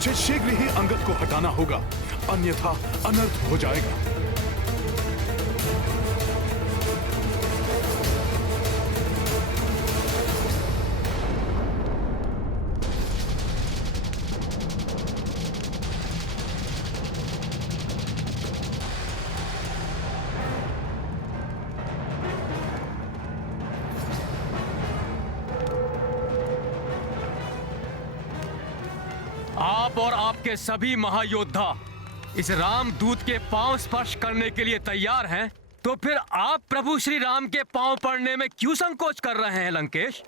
मुझे शीघ्र ही अंगद को हटाना होगा, अन्यथा अनर्थ हो जाएगा। आप और आपके सभी महायोद्धा इस राम दूत के पांव स्पर्श करने के लिए तैयार हैं, तो फिर आप प्रभु श्री राम के पांव पड़ने में क्यों संकोच कर रहे हैं लंकेश?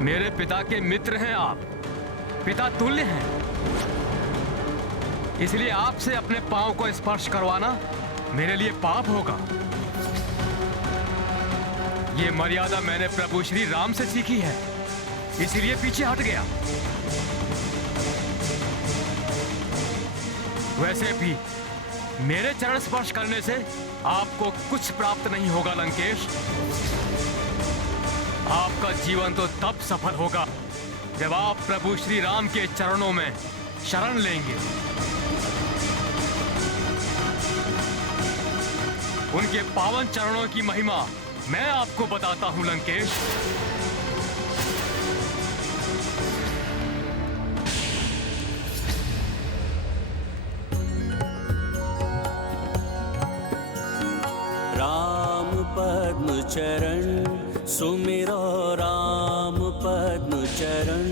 मेरे पिता के मित्र हैं आप, पिता तुल्य हैं, इसलिए आपसे अपने पांव को स्पर्श करवाना मेरे लिए पाप होगा। ये मर्यादा मैंने प्रभु श्री राम से सीखी है, इसलिए पीछे हट गया। वैसे भी मेरे चरण स्पर्श करने से आपको कुछ प्राप्त नहीं होगा लंकेश। आपका जीवन तो तब सफल होगा जब आप प्रभु श्री राम के चरणों में शरण लेंगे। उनके पावन चरणों की महिमा मैं आपको बताता हूं लंकेश। राम पद्म चरण सुमिरो राम पद्म चरण,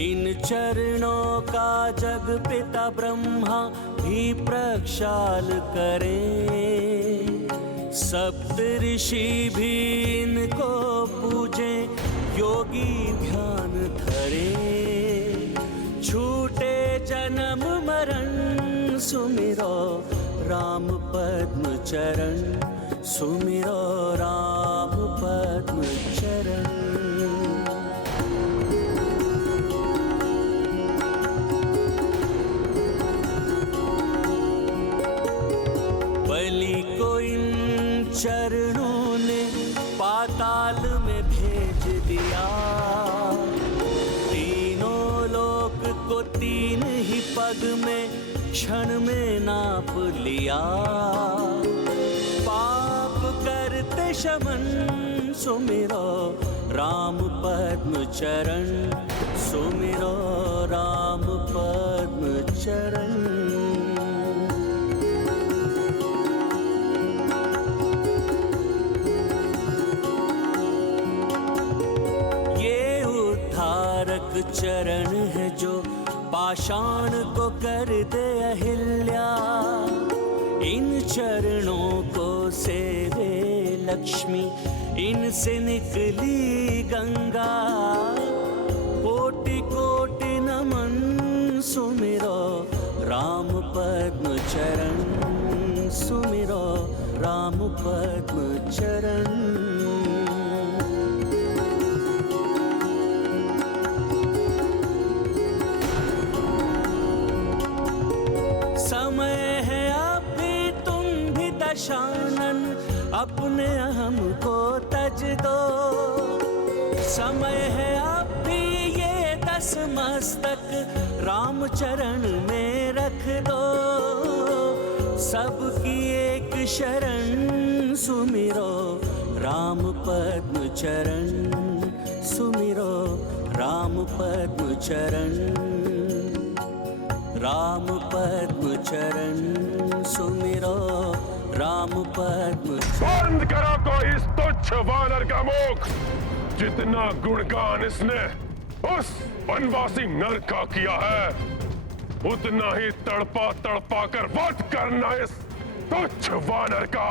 इन चरणों का जग पिता ब्रह्मा भी प्रक्षाल करें। सप्त ऋषि भी इनको पूजे, योगी ध्यान धरे। छूटे जन्म मरण सुमिरो राम पद्म चरण, सुमिरो राम पद्म चरण। बलि को इन चरणों ने पाताल में भेज दिया, तीनों लोक को तीन ही पग में क्षण में नाप लिया। पाप करते शमन सुमिरो राम पद्म चरण, सुमिरो राम पद्म चरण। चरण है जो पाषाण को कर दे अहिल्या, इन चरणों को सेवे लक्ष्मी, इनसे निकली गंगा। कोटि कोटि नमन सुमिरो राम पद्म चरण, सुमिरो राम पद्म चरण। समय है अभी तुम भी दशानन, अपने अहम को तज दो। समय है अभी ये दस मस्तक राम चरण में रख दो। सबकी एक शरण सुमिरो राम पद्म चरण, सुमिरो राम पद्म चरण। राम पद्म चरण सुमिरो राम पद्म। बंद करो कोई इस तुच्छ वानर का मुख। जितना गुणगान इसने उस वनवासी नर का किया है, उतना ही तड़पा तड़पा कर वध करना इस तुच्छ वानर का।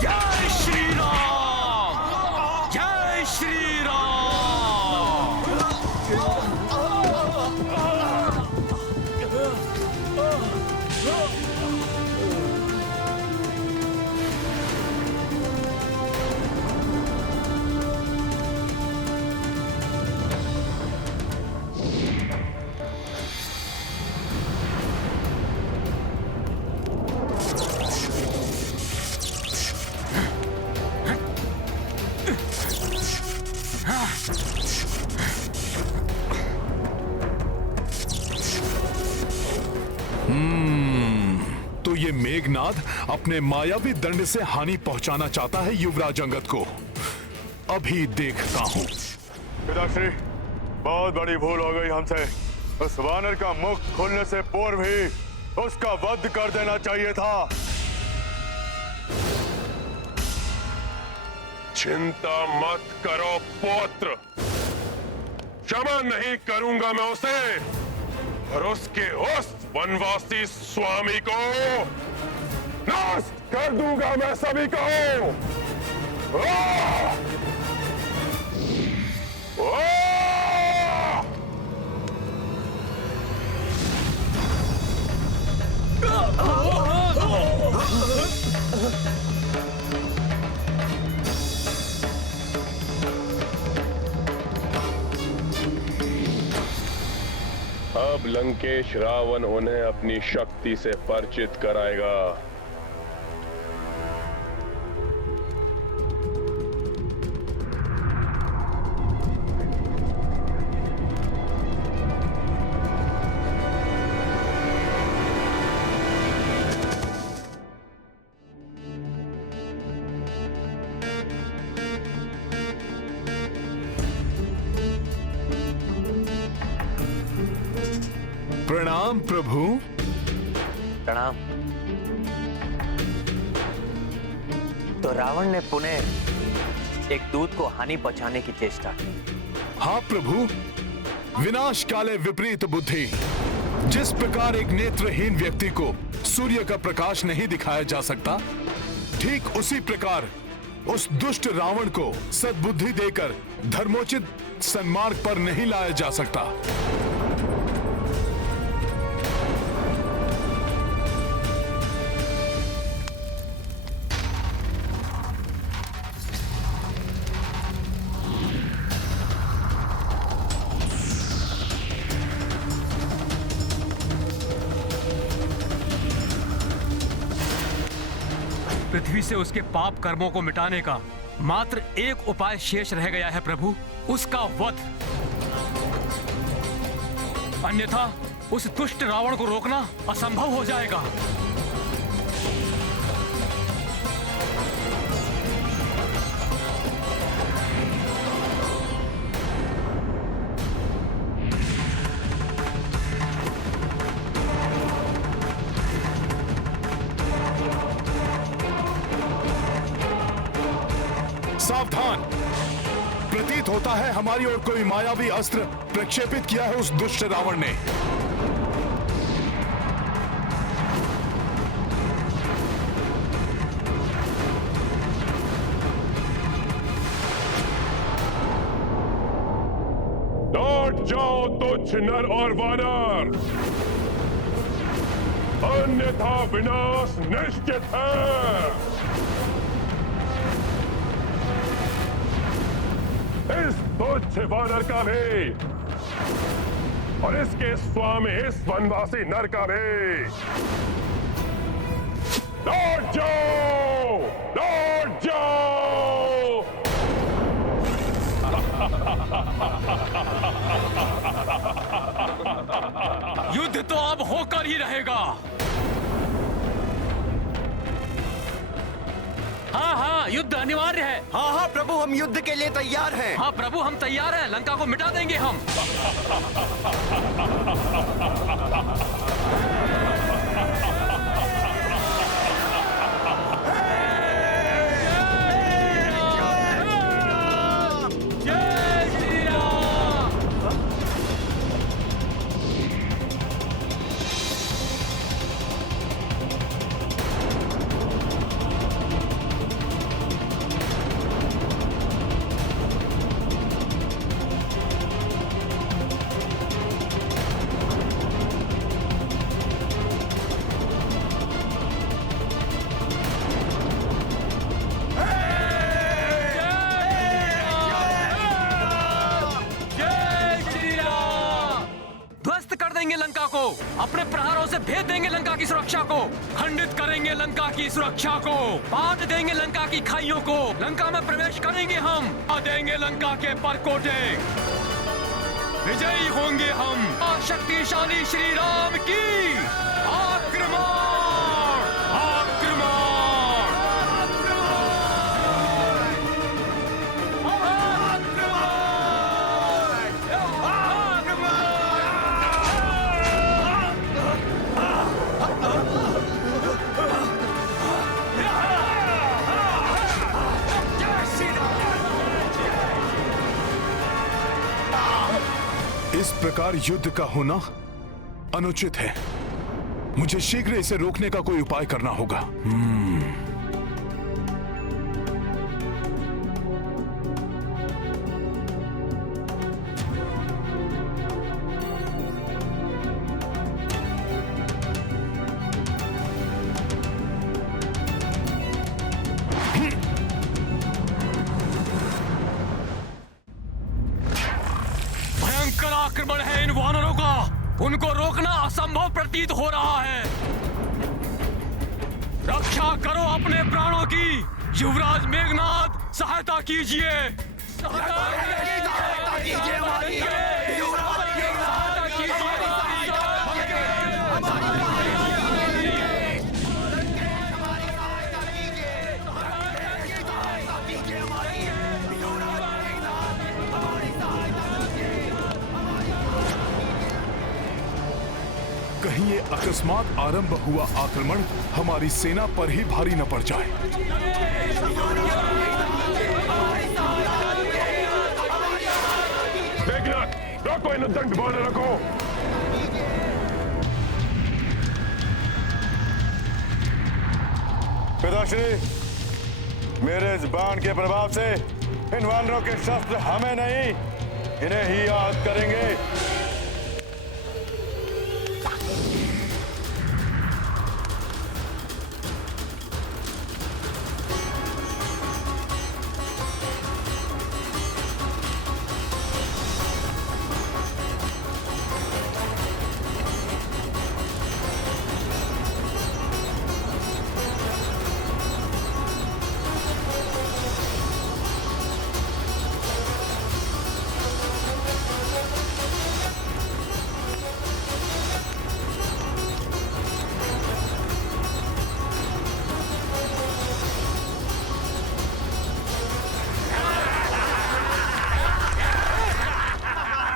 जय श्री राम, जय श्री राम। ये मेघनाद अपने मायावी दंड से हानि पहुंचाना चाहता है युवराज अंगद को। अभी देखता हूं। पिताश्री, बहुत बड़ी भूल हो गई हमसे। उस वानर का मुख खुलने से पूर्व ही उसका वध कर देना चाहिए था। चिंता मत करो पुत्र, क्षमा नहीं करूंगा मैं उसे और उसके उस वनवासी स्वामी को नाश कर दूंगा मैं सभी को। आह! आह! अब लंकेश रावण उन्हें अपनी शक्ति से परिचित कराएगा। प्रणाम प्रभु। प्रणाम। तो रावण ने पुनः एक दूत को हानि पहुंचाने की चेष्टा की। हाँ प्रभु, विनाश काले विपरीत बुद्धि। जिस प्रकार एक नेत्रहीन व्यक्ति को सूर्य का प्रकाश नहीं दिखाया जा सकता, ठीक उसी प्रकार उस दुष्ट रावण को सद्बुद्धि देकर धर्मोचित सन्मार्ग पर नहीं लाया जा सकता। पृथ्वी से उसके पाप कर्मों को मिटाने का मात्र एक उपाय शेष रह गया है प्रभु, उसका वध। अन्यथा उस दुष्ट रावण को रोकना असंभव हो जाएगा। सावधान! प्रतीत होता है हमारी ओर कोई मायावी अस्त्र प्रक्षेपित किया है उस दुष्ट रावण ने। लौट जाओ तुच्छ नर और वानर, अन्यथा विनाश निश्चित है। इस तुच्छ वानर का भी और इसके स्वामी इस वनवासी नर का भी लौट जाओ, लौट जाओ। युद्ध तो अब होकर ही रहेगा। हाँ हाँ, युद्ध अनिवार्य है। हाँ हाँ प्रभु, हम युद्ध के लिए तैयार हैं। हाँ प्रभु, हम तैयार हैं। लंका को मिटा देंगे हम। अपने प्रहारों से भेद देंगे लंका की सुरक्षा को, खंडित करेंगे लंका की सुरक्षा को, बांट देंगे लंका की खाइयों को, लंका में प्रवेश करेंगे हम, आ देंगे लंका के परकोटे, विजयी होंगे हम। शक्तिशाली श्री राम की आक्रमण। इस प्रकार युद्ध का होना अनुचित है। मुझे शीघ्र इसे रोकने का कोई उपाय करना होगा। भयंकर आक्रमण है इन वानरों का। उनको रोकना असंभव प्रतीत हो रहा है। रक्षा करो अपने प्राणों की। युवराज मेघनाद, सहायता कीजिए। कहीं ये अकस्मात आरंभ हुआ आक्रमण हमारी सेना पर ही भारी न पड़ जाए। मेघनाद, रोको इन दंड वानरों को। पिताश्री, मेरे इस बाण के प्रभाव से इन वानरों के शस्त्र हमें नहीं, इन्हें ही आहत करेंगे।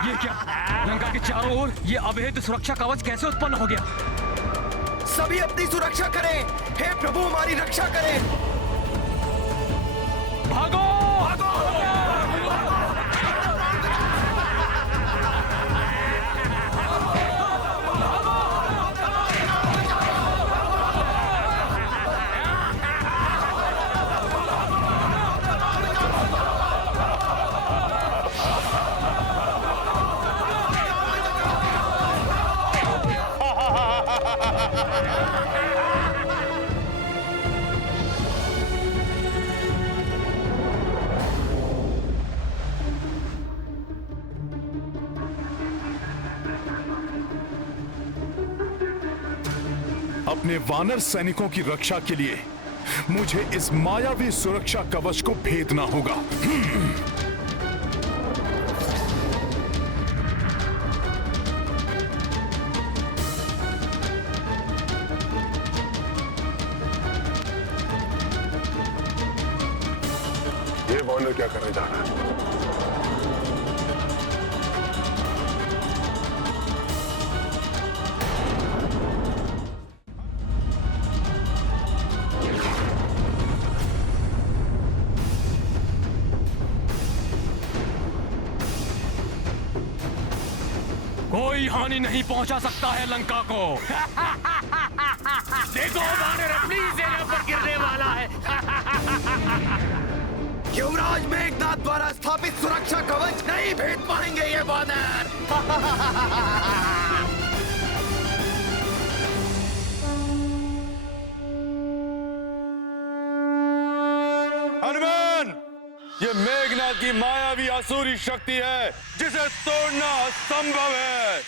ये क्या? लंका के चारों ओर ये अवैध सुरक्षा कवच कैसे उत्पन्न हो गया? सभी अपनी सुरक्षा करें। हे प्रभु, हमारी रक्षा करें। भागो! अपने वानर सैनिकों की रक्षा के लिए मुझे इस मायावी सुरक्षा कवच को भेदना होगा। ये वानर क्या करने जा रहा है? कोई हानि नहीं पहुंचा सकता है लंका को। देखो, वानर अपनी सेना पर गिरने वाला है। युवराज मेघनाद द्वारा स्थापित सुरक्षा कवच नहीं भेद पाएंगे ये वानर। हनुमान, ये मेघनाद की मायावी आसुरी शक्ति है जिसे तोड़ना असंभव है।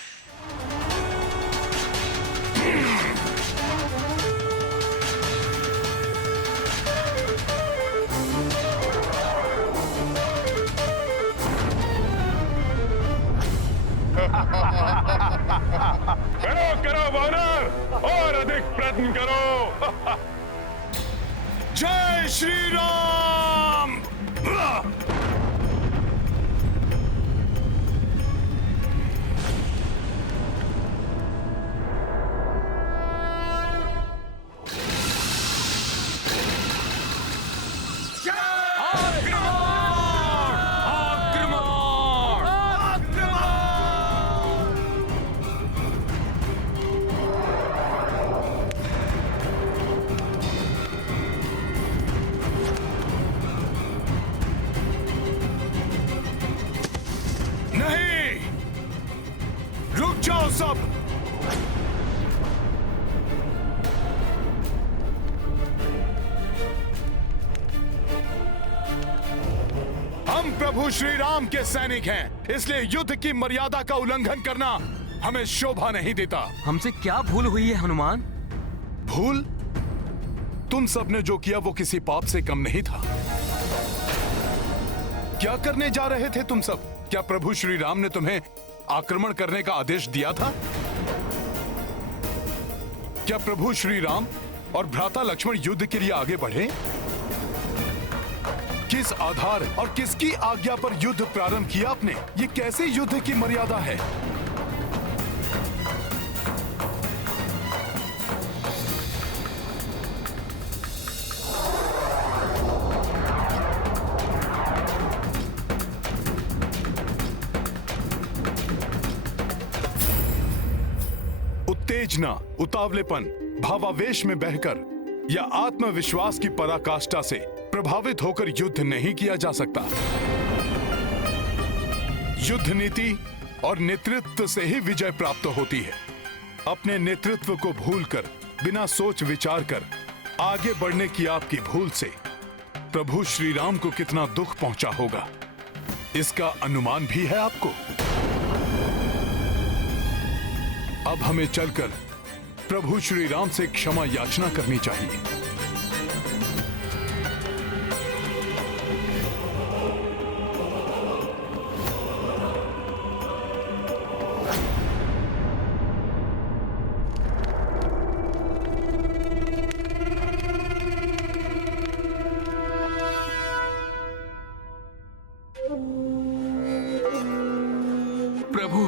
करो करो वानर, और अधिक प्रयत्न करो। जय श्री राम। प्रभु श्री राम के सैनिक हैं, इसलिए युद्ध की मर्यादा का उल्लंघन करना हमें शोभा नहीं देता। हमसे क्या भूल हुई है हनुमान? भूल? तुम सबने जो किया वो किसी पाप से कम नहीं था। क्या करने जा रहे थे तुम सब? क्या प्रभु श्री राम ने तुम्हें आक्रमण करने का आदेश दिया था? क्या प्रभु श्री राम और भ्राता लक्ष्मण युद्ध के लिए आगे बढ़े? किस आधार और किसकी आज्ञा पर युद्ध प्रारंभ किया आपने? ये कैसे युद्ध की मर्यादा है? उत्तेजना, उतावलेपन, भावावेश में बहकर या आत्मविश्वास की पराकाष्ठा से प्रभावित होकर युद्ध नहीं किया जा सकता। युद्ध नीति और नेतृत्व से ही विजय प्राप्त होती है। अपने नेतृत्व को भूलकर, बिना सोच विचार कर आगे बढ़ने की आपकी भूल से प्रभु श्री राम को कितना दुख पहुंचा होगा, इसका अनुमान भी है आपको। अब हमें चलकर प्रभु श्री राम से क्षमा याचना करनी चाहिए। प्रभु,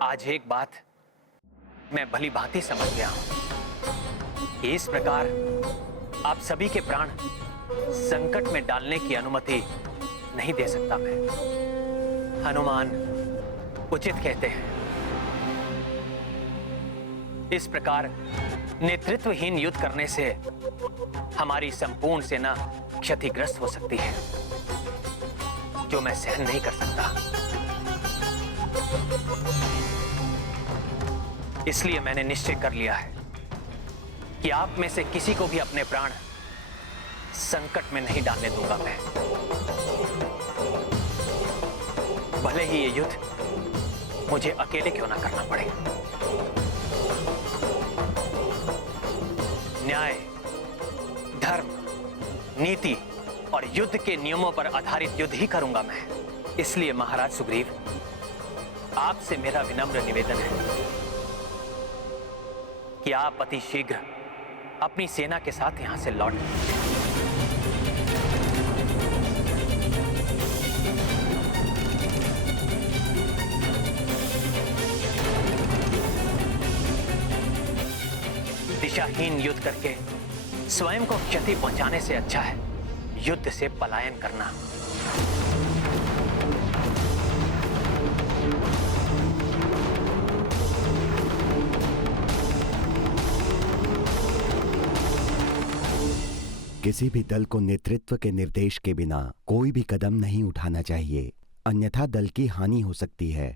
आज एक बात मैं भली भांति समझ गया हूं कि इस प्रकार आप सभी के प्राण संकट में डालने की अनुमति नहीं दे सकता मैं। हनुमान उचित कहते हैं। इस प्रकार नेतृत्वहीन युद्ध करने से हमारी संपूर्ण सेना क्षतिग्रस्त हो सकती है, जो मैं सहन नहीं कर सकता। इसलिए मैंने निश्चय कर लिया है कि आप में से किसी को भी अपने प्राण संकट में नहीं डालने दूंगा मैं। भले ही ये युद्ध मुझे अकेले क्यों ना करना पड़े। न्याय, धर्म, नीति और युद्ध के नियमों पर आधारित युद्ध ही करूंगा मैं। इसलिए महाराज सुग्रीव, आपसे मेरा विनम्र निवेदन है कि आप अति शीघ्र अपनी सेना के साथ यहां से लौटें। दिशाहीन युद्ध करके स्वयं को क्षति पहुंचाने से अच्छा है युद्ध से पलायन करना। किसी भी दल को नेतृत्व के निर्देश के बिना कोई भी कदम नहीं उठाना चाहिए, अन्यथा दल की हानि हो सकती है।